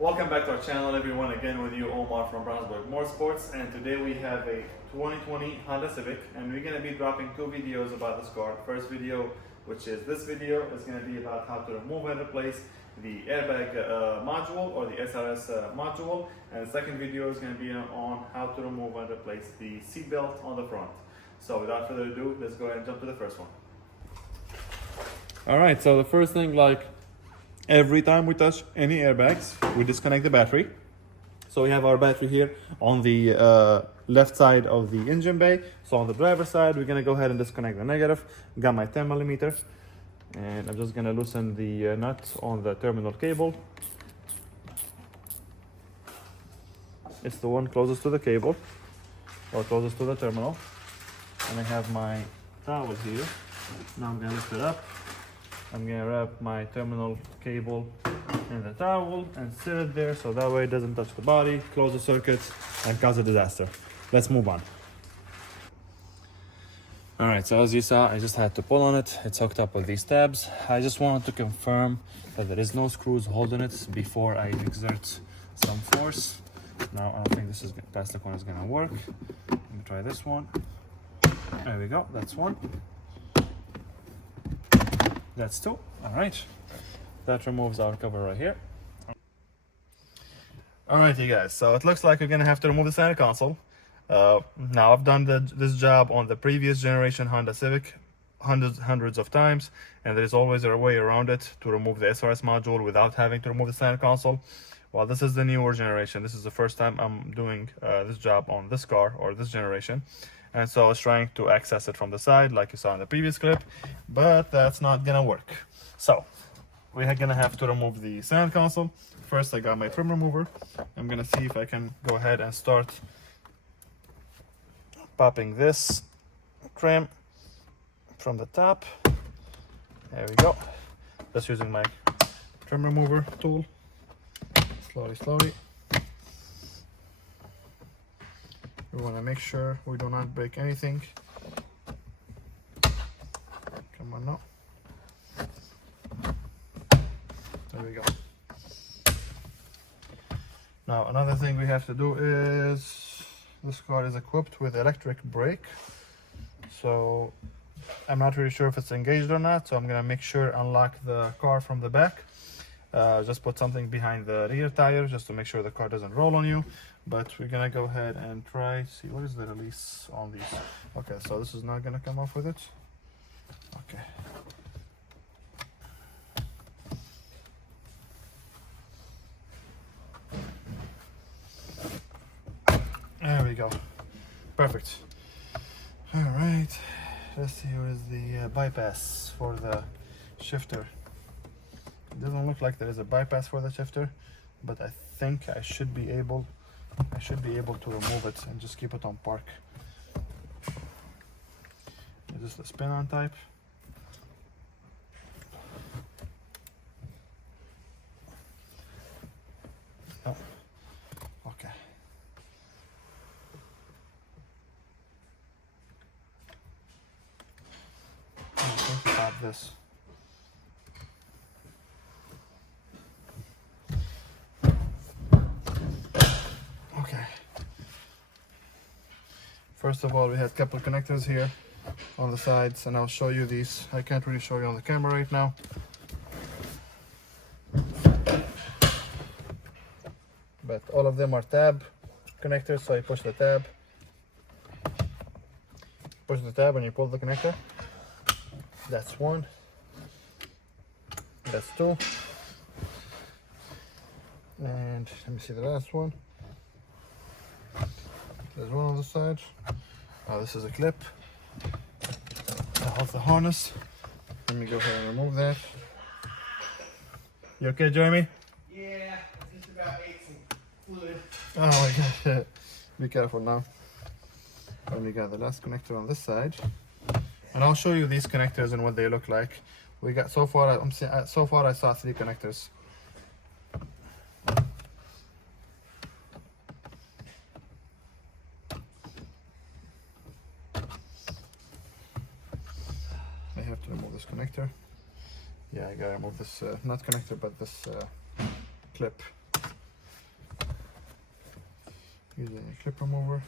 Welcome back to our channel, everyone. Again with you, Omar from Brownsburg Motorsports, and today we have a 2020 Honda Civic, and we're going to be dropping two videos about this car. The first video, which is this video, is going to be about how to remove and replace the airbag module or the SRS module, and the second video is going to be on how to remove and replace the seat belt on the front. So without further ado, let's go ahead and jump to the first one. All right, so the first thing, like every time we touch any airbags, we disconnect the battery. So we have our battery here on the left side of the engine bay. So on the driver's side, we're gonna go ahead and disconnect the negative. Got my 10mm, and I'm just gonna loosen the nut on the terminal cable. It's the one closest to the cable, or closest to the terminal. And I have my towel here. Now I'm gonna lift it up. I'm gonna wrap my terminal cable in the towel and sit it there so that way it doesn't touch the body, close the circuits, and cause a disaster. Let's move on. All right, so as you saw, I just had to pull on it. It's hooked up with these tabs. I just wanted to confirm that there is no screws holding it before I exert some force. Now, I don't think this plastic one is gonna work. Let me try this one. There we go, that's one. That's two. All right, that removes our cover right here. All right, you guys, so it looks like we're gonna have to remove the center console. Now, I've done this job on the previous generation Honda Civic hundreds of times, and there's always a way around it to remove the SRS module without having to remove the center console. Well, this is the newer generation. This is the first time I'm doing this job on this car or this generation. And so I was trying to access it from the side like you saw in the previous clip, but that's not gonna work. So we're gonna have to remove the center console. First, I got my trim remover. I'm gonna see if I can go ahead and start popping this trim from the top. There we go. Just using my trim remover tool. Slowly. We want to make sure we do not break anything. Come on now. There we go. Now another thing we have to do is, this car is equipped with electric brake. So I'm not really sure if it's engaged or not. So I'm gonna make sure unlock the car from the back. Just put something behind the rear tire just to make sure the car doesn't roll on you. But we're gonna go ahead and try, see what is the release on these. Okay, so this is not gonna come off with it. Okay. There we go. Perfect. All right. Let's see what is the bypass for the shifter. It doesn't look like there is a bypass for the shifter, but I think I should be able to remove it and just keep it on park. Is this the spin-on type? Oh, okay. I'm going to pop this. First of all, we have a couple of connectors here on the sides, and I'll show you these. I can't really show you on the camera right now. But all of them are tab connectors, so you push the tab. Push the tab and you pull the connector. That's one. That's two. And let me see the last one. There's one on the side. Oh, this is a clip that holds the harness. Let me go ahead and remove that. You okay, Jeremy? Yeah, just about ate some fluid. Oh my gosh. Be careful now. And we got the last connector on this side. And I'll show you these connectors and what they look like. We got so far I saw 3 connectors. I have to remove this connector. Yeah, I gotta remove this, not connector, but this clip. using a clip remover.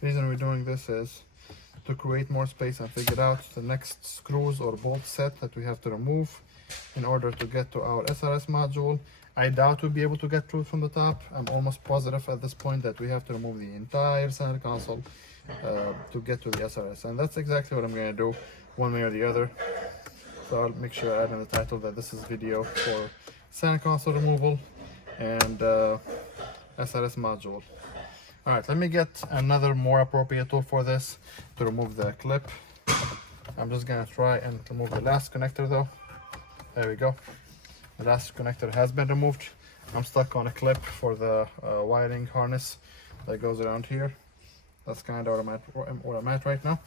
The reason we're doing this is to create more space and figure out the next screws or bolt set that we have to remove in order to get to our SRS module. I doubt we'll be able to get through from the top. I'm almost positive at this point that we have to remove the entire center console to get to the SRS, and that's exactly what I'm going to do one way or the other. So I'll make sure I add in the title that this is video for center console removal and SRS module. Alright, let me get another more appropriate tool for this to remove the clip. I'm just gonna try and remove the last connector though. There we go. The last connector has been removed. I'm stuck on a clip for the wiring harness that goes around here. That's kind of where I'm at right now.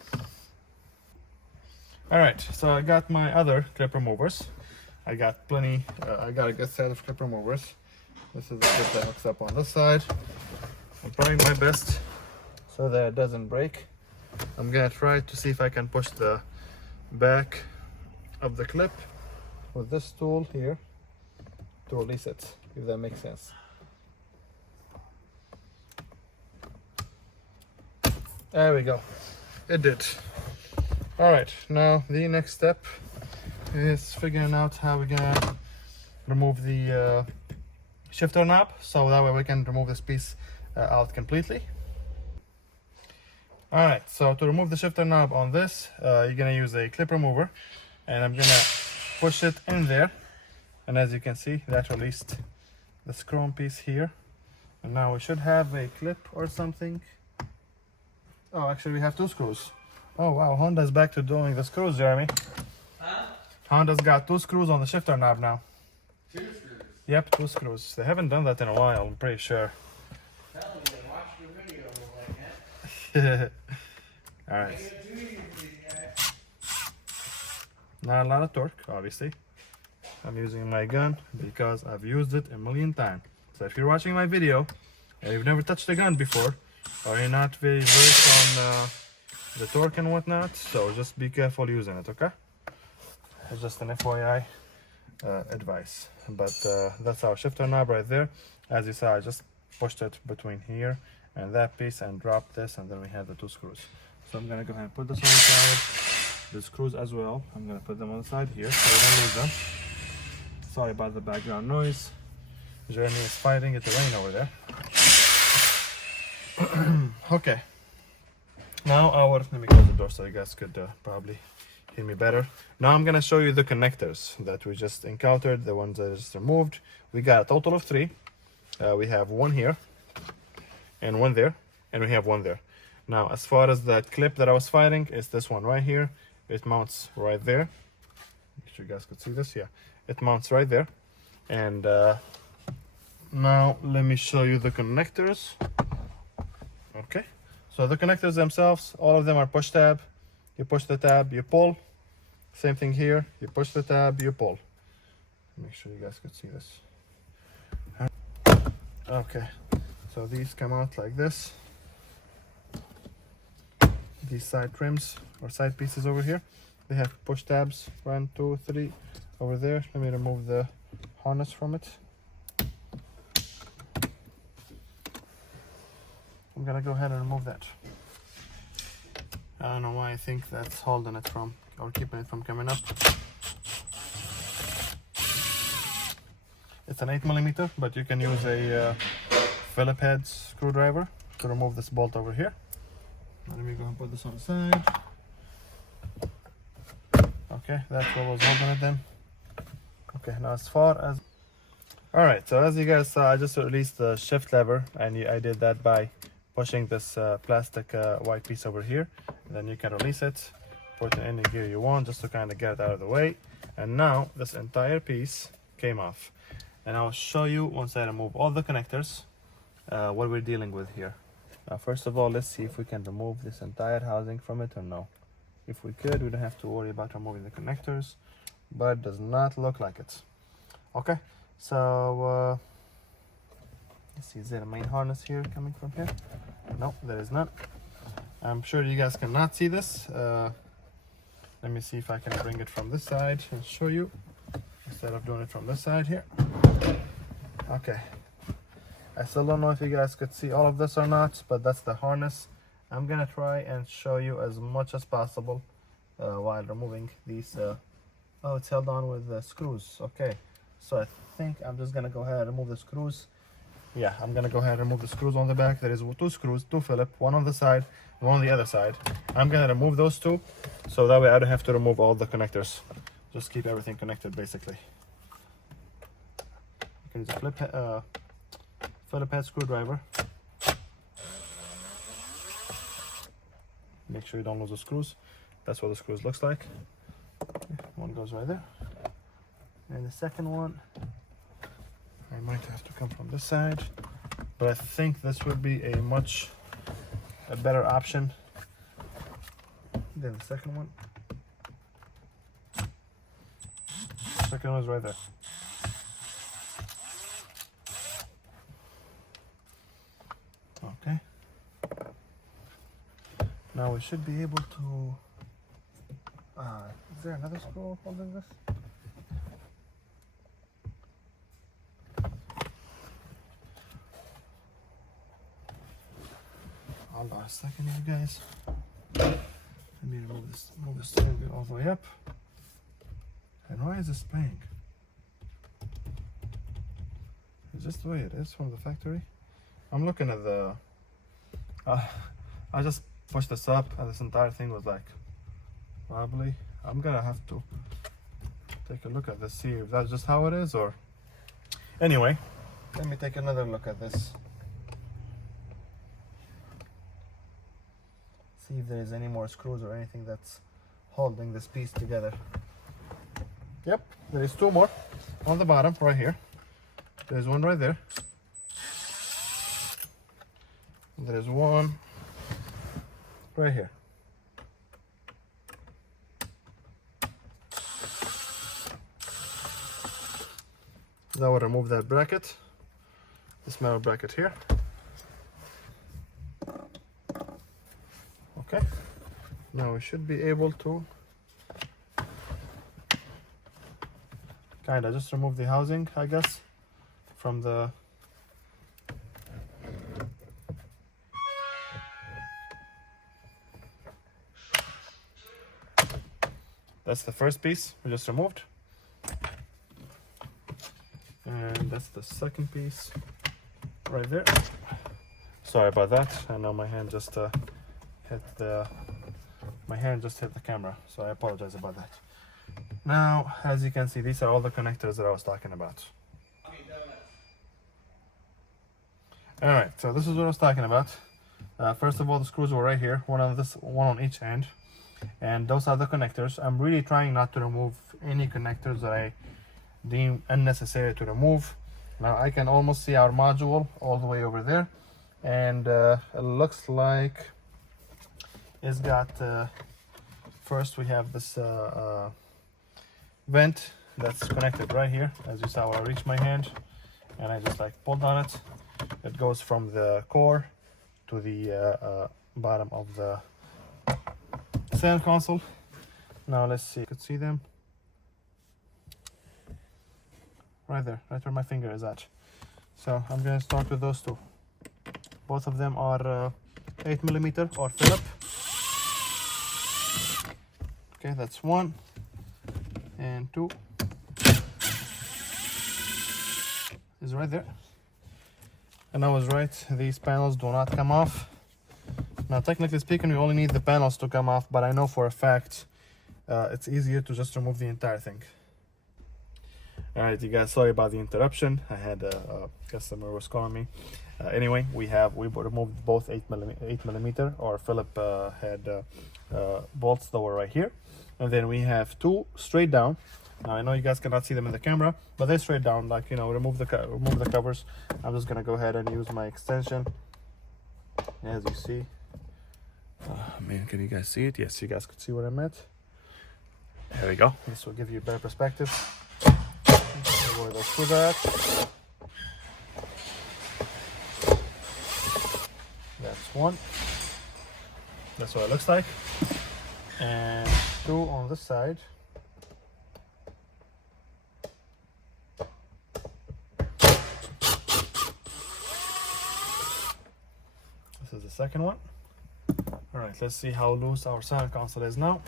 Alright, so I got my other clip removers. I got plenty, I got a good set of clip removers. This is the clip that hooks up on this side. I'm trying my best so that it doesn't break. I'm gonna try to see if I can push the back of the clip with this tool here to release it, if that makes sense. There we go. It did. Alright, now the next step is figuring out how we're gonna remove the shifter knob, so that way we can remove this piece out completely. Alright, so to remove the shifter knob on this, you're gonna use a clip remover, and I'm gonna push it in there, and as you can see, that released this chrome piece here. And now we should have a clip or something. Oh, actually we have two screws. Oh wow, Honda's back to doing the screws, Jeremy. Huh? Honda's got two screws on the shifter knob now. 2 screws? Yep, 2 screws. They haven't done that in a while, I'm pretty sure. Tell me, they watched the video like that. Alright. I got 2 of these guys. Not a lot of torque, obviously. I'm using my gun because I've used it a million times. So if you're watching my video and you've never touched a gun before, or you're not very versed on the torque and whatnot, so just be careful using it, okay? It's just an FYI advice. But that's our shifter knob right there. As you saw, I just pushed it between here and that piece and dropped this, and then we have the 2 screws. So I'm gonna go ahead and put this on the side. The screws as well, I'm gonna put them on the side here so we don't lose them. Sorry about the background noise. Jeremy is fighting it to rain over there. Okay. Now let me close the door so you guys could probably hear me better. Now I'm gonna show you the connectors that we just encountered, the ones that I just removed. We got a total of 3. We have one here, and one there, and we have one there. Now, as far as that clip that I was fighting, is this one right here. It mounts right there. Make sure you guys could see this. Yeah, it mounts right there. And now let me show you the connectors. Okay, so the connectors themselves, all of them are push tab. You push the tab, you pull. Same thing here. You push the tab, you pull. Make sure you guys could see this. Okay, so these come out like this. These side trims or side pieces over here, they have push tabs. 1, 2, 3 over there. Let me remove the harness from it. I'm gonna go ahead and remove that. I don't know why I think that's holding it from or keeping it from coming up. It's an 8mm, but you can use a Phillips head screwdriver to remove this bolt over here. Let me go and put this on the side. Okay, that's what was holding it then. Okay, now as far as... Alright, so as you guys saw, I just released the shift lever, and I did that by pushing this plastic white piece over here. And then you can release it, put it in any gear you want, just to kind of get it out of the way. And now this entire piece came off. And I'll show you, once I remove all the connectors, what we're dealing with here. First of all, let's see if we can remove this entire housing from it or no. If we could, we don't have to worry about removing the connectors, but it does not look like it. Okay, so let's see, is there a main harness here coming from here? No, there is not. I'm sure you guys cannot see this. Let me see if I can bring it from this side and show you, instead of doing it from this side here. Okay, I still don't know if you guys could see all of this or not, but that's the harness. I'm gonna try and show you as much as possible while removing these. Oh, it's held on with screws. Okay, so I think I'm just gonna go ahead and remove the screws. Yeah, I'm gonna go ahead and remove the screws on the back. There is 2 screws, 2 Phillips, one on the side, one on the other side. I'm gonna remove those 2, so that way I don't have to remove all the connectors. Just keep everything connected, basically. You can use a Phillips head screwdriver. Make sure you don't lose the screws. That's what the screws looks like. One goes right there, and the second one, I might have to come from this side, but I think this would be a better option than the second one. The second one is right there. Okay. Now we should be able to. Is there another screw holding this? Hold on a second, you guys. Let me move this thing all the way up. And why is this playing? Is this the way it is from the factory? I'm looking at the. I just pushed this up, and this entire thing was like wobbly. I'm gonna have to take a look at this, see if that's just how it is, or anyway, let me take another look at this, see if there's any more screws or anything that's holding this piece together. Yep, there is 2 more on the bottom right here. There's one right there. There's one right here. Now we'll remove that bracket, this metal bracket here. Okay, now we should be able to kind of just remove the housing, I guess, from the that's the first piece we just removed. And that's the second piece right there. Sorry about that. I know my hand just hit the camera, so I apologize about that. Now, as you can see, these are all the connectors that I was talking about. All right, so this is what I was talking about. First of all, the screws were right here, one on each end, and those are the connectors. I'm really trying not to remove any connectors that I deem unnecessary to remove. Now I can almost see our module all the way over there, and it looks like it's got first we have this vent that's connected right here. As you saw, I reached my hand and I just like pulled on it. It goes from the core to the bottom of the center console. Now let's see, you could see them right there, right where my finger is at. So I'm going to start with those 2. Both of them are 8mm or Phillips. Okay, that's 1 and 2 is right there. And I was right, these panels do not come off. Now technically speaking, we only need the panels to come off, but I know for a fact it's easier to just remove the entire thing. Alright, you guys, sorry about the interruption. I had a customer was calling me. Anyway, we removed both 8mm or Phillips head bolts that were right here, and then we have 2 straight down. Now I know you guys cannot see them in the camera, but they're straight down. Like, you know, remove the covers. I'm just gonna go ahead and use my extension. As you see, man, can you guys see it? Yes, you guys could see what I meant. There we go. This will give you a better perspective. Where those screws are at. That's 1. That's what it looks like. And 2 on this side. second one. All right, let's see how loose our center console is now.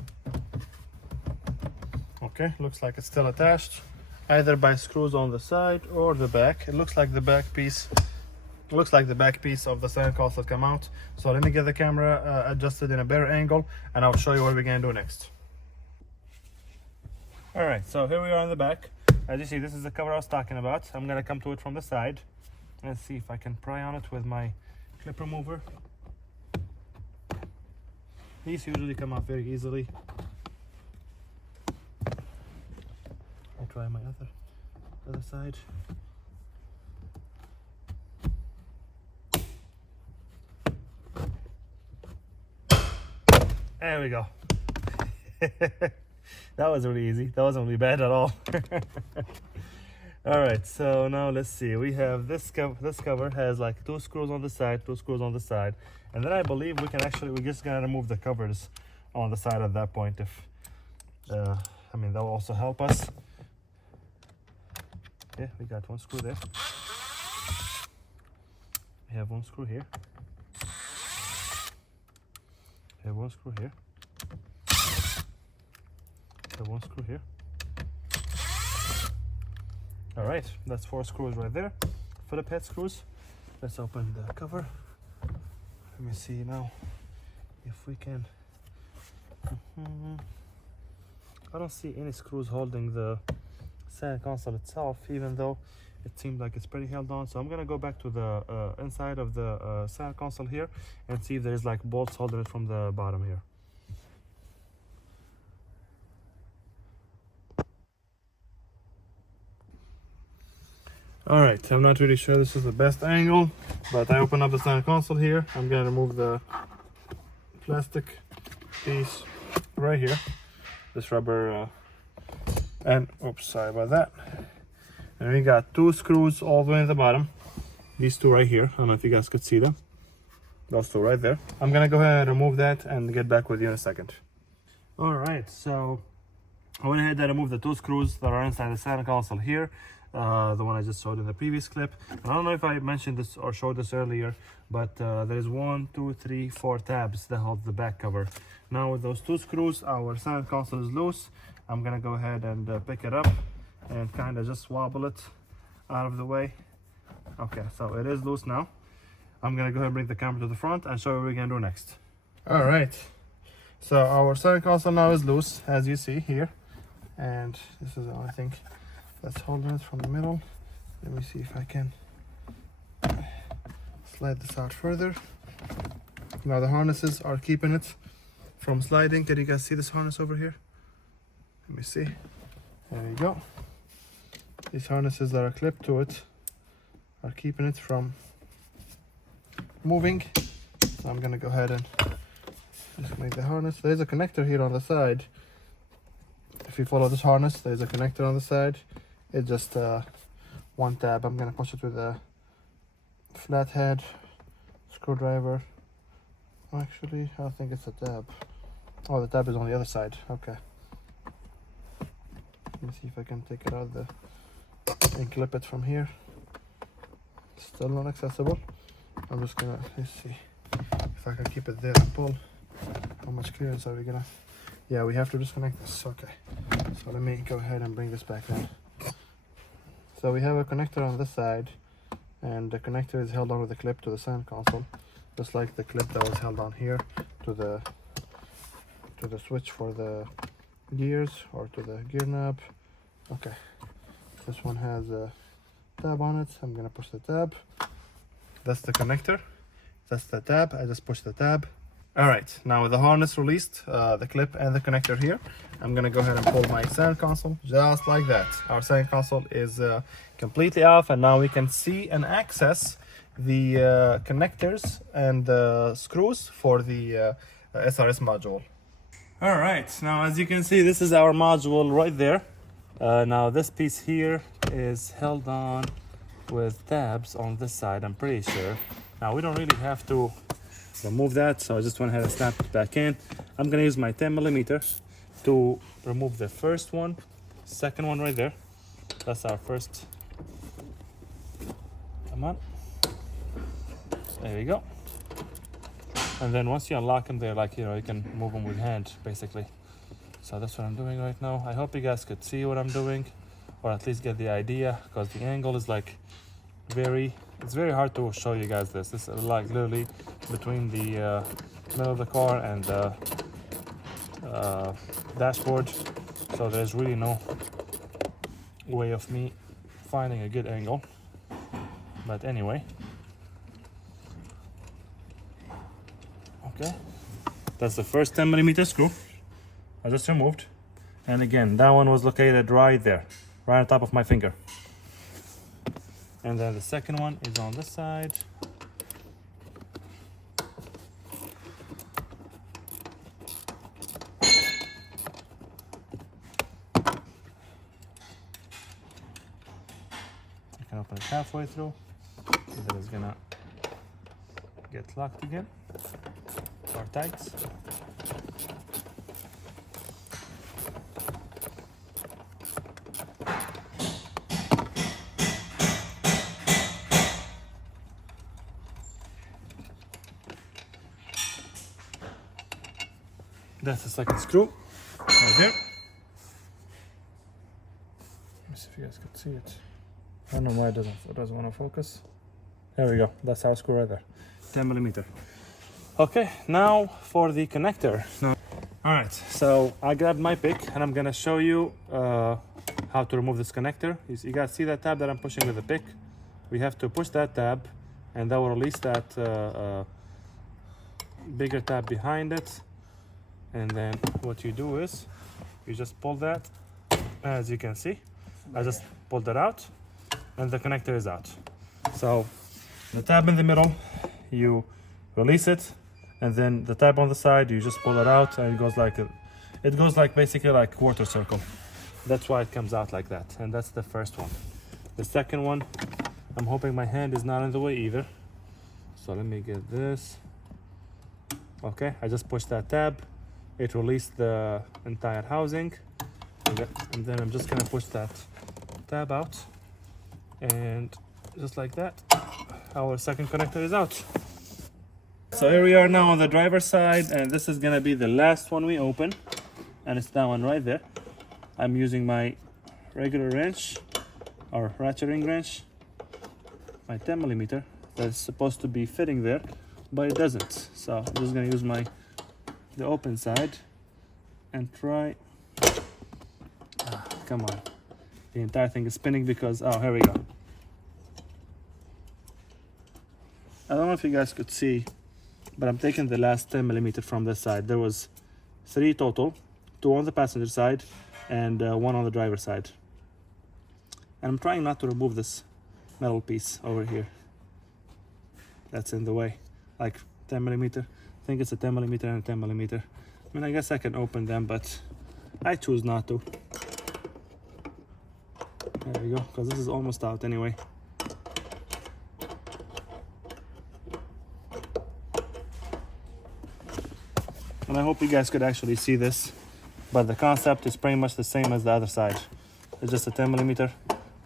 Okay, looks like it's still attached, either by screws on the side or the back. It looks like the back piece. Looks like the back piece of the center console come out. So let me get the camera adjusted in a better angle, and I'll show you what we're gonna do next. All right, so here we are on the back. As you see, this is the cover I was talking about. I'm gonna come to it from the side. Let's see if I can pry on it with my clip remover. These usually come out very easily. I'll try my other side. There we go. That was really easy. That wasn't really bad at all. All right, so now let's see. We have this cover. This cover has like 2 screws on the side, 2 screws on the side, and then I believe we can actually, we're just gonna remove the covers on the side at that point. If I mean, that will also help us. Yeah, we got 1 screw there. We have 1 screw here. We have 1 screw here. We have 1 screw here. All right, that's 4 screws right there. Phillips head screws. Let's open the cover. Let me see now if we can. I don't see any screws holding the center console itself, even though it seemed like it's pretty held on. So I'm gonna go back to the inside of the center console here and see if there's like bolts holding it from the bottom here. All right, I'm not really sure this is the best angle, but I open up the center console here. I'm gonna remove the plastic piece right here, this rubber, and oops, sorry about that. And we got 2 screws all the way in the bottom. These 2 right here. I don't know if you guys could see them. Those 2 right there. I'm gonna go ahead and remove that and get back with you in a second. All right, so I went ahead and removed the 2 screws that are inside the center console here. The one I just showed in the previous clip. And I don't know if I mentioned this or showed this earlier, but there's 1, 2, 3, 4 tabs that hold the back cover. Now with those 2 screws, our center console is loose. I'm gonna go ahead and pick it up and kind of just wobble it out of the way. Okay, so it is loose now. I'm gonna go ahead and bring the camera to the front and show you what we're gonna do next. All right, so our center console now is loose, as you see here. And this is, I think, that's holding it from the middle. Let me see if I can slide this out further. Now the harnesses are keeping it from sliding. Can you guys see this harness over here? Let me see. There you go. These harnesses that are clipped to it are keeping it from moving. So I'm gonna go ahead and just make the harness. There's a connector here on the side. If you follow this harness, there's a connector on the side. It's just 1 tab. I'm gonna push it with a flathead screwdriver. Actually, I think it's a tab. Oh, the tab is on the other side. Okay. Let me see if I can take it out and clip it from here. Still not accessible. I'm just gonna, let's see if I can keep it there and pull. How much clearance are we gonna? Yeah, we have to disconnect this. Okay. So let me go ahead and bring this back in. So we have a connector on this side, and the connector is held on with a clip to the center console, just like the clip that was held on here to the switch for the gears, or to the gear knob. Okay, this one has a tab on it. I'm gonna push the tab. That's the connector. That's the tab. I just push the tab. All right, now with the harness released, the clip and the connector here, I'm gonna go ahead and pull my center console just like that. Our center console is completely off, and now we can see and access the connectors and the screws for the SRS module. All right, now as you can see, this is our module right there. Now this piece here is held on with tabs on this side, I'm pretty sure. Now we don't really have to remove that, so I just went ahead and snapped it back in. I'm gonna use my 10mm to remove the first one, second one right there. That's our first. Come on. There we go. And then once you unlock them, they're like, you know, you can move them with hand basically. So that's what I'm doing right now. I hope you guys could see what I'm doing, or at least get the idea, because the angle is like it's very hard to show you guys this. This is like literally between the middle of the car and the dashboard. So there's really no way of me finding a good angle. But anyway, okay, that's the first 10mm screw I just removed. And again, that one was located right there, right on top of my finger. And then the second one is on this side. I can open it halfway through, and then it's gonna get locked again, or tight. That's the second screw right there. Let me see if you guys can see it. I don't know why it doesn't want to focus. There we go. That's our screw right there. 10mm. Okay, now for the connector. Alright, so I grabbed my pick and I'm gonna show you how to remove this connector. You guys see that tab that I'm pushing with the pick? We have to push that tab, and that will release that bigger tab behind it. And then what you do is you just pull that, as you can see. I just pulled that out and the connector is out. So the tab in the middle, you release it, and then the tab on the side, you just pull it out, and it goes like basically like quarter circle. That's why it comes out like that. And that's the first one. The second one, I'm hoping my hand is not in the way either. So let me get this. Okay, I just pushed that tab. It released the entire housing, and then I'm just gonna push that tab out, and just like that, our second connector is out. So here we are now on the driver's side, and this is gonna be the last one we open, and it's that one right there. I'm using my regular wrench, or ratcheting wrench, my 10mm that's supposed to be fitting there, but it doesn't. So I'm just gonna use the open side and try. Come on, the entire thing is spinning because, oh, here we go. I don't know if you guys could see, but I'm taking the last 10mm from this side. There was 3 total, 2 on the passenger side and 1 on the driver's side. And I'm trying not to remove this metal piece over here that's in the way, like 10mm. I think it's a 10mm and a 10mm. I mean, I guess I can open them, but I choose not to. There we go, because this is almost out anyway. And I hope you guys could actually see this, but the concept is pretty much the same as the other side. It's just a 10mm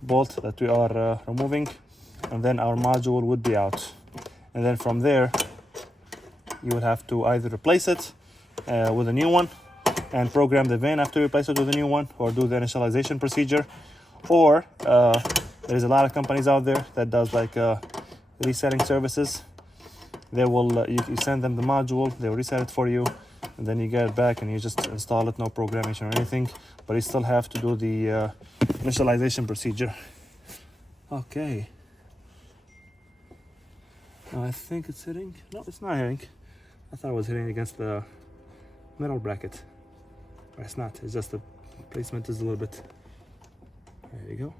bolt that we are removing, and then our module would be out. And then from there, you would have to either replace it with a new one and program the VIN after you replace it with a new one, or do the initialization procedure. Or there's a lot of companies out there that does like resetting services. They will you send them the module, they will reset it for you, and then you get it back and you just install it, no programmation or anything, but you still have to do the initialization procedure. Okay. I think it's hitting. No, it's not hitting. I thought it was hitting against the metal bracket. But it's not. It's just the placement is a little bit. There you go.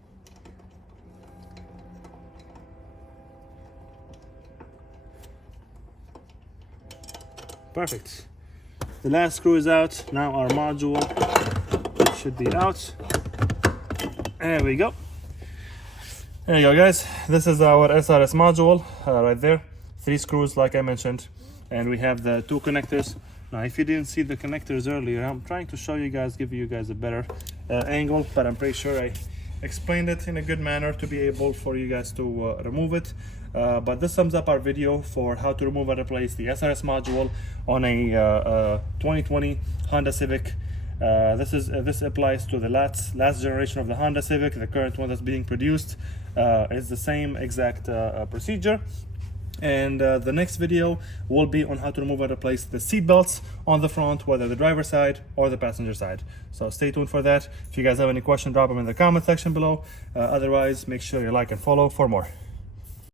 Perfect. The last screw is out. Now our module should be out. There we go. There you go, guys. This is our SRS module right there. 3 screws like I mentioned, and we have the 2 connectors. Now if you didn't see the connectors earlier, I'm trying to show you guys, give you guys a better angle, but I'm pretty sure I explained it in a good manner to be able for you guys to remove it. But this sums up our video for how to remove and replace the SRS module on a 2020 Honda Civic. This applies to the last generation of the Honda Civic. The current one that's being produced is the same exact procedure. And the next video will be on how to remove and replace the seat belts on the front, whether the driver's side or the passenger side. So stay tuned for that. If you guys have any questions, drop them in the comment section below. Otherwise, make sure you like and follow for more.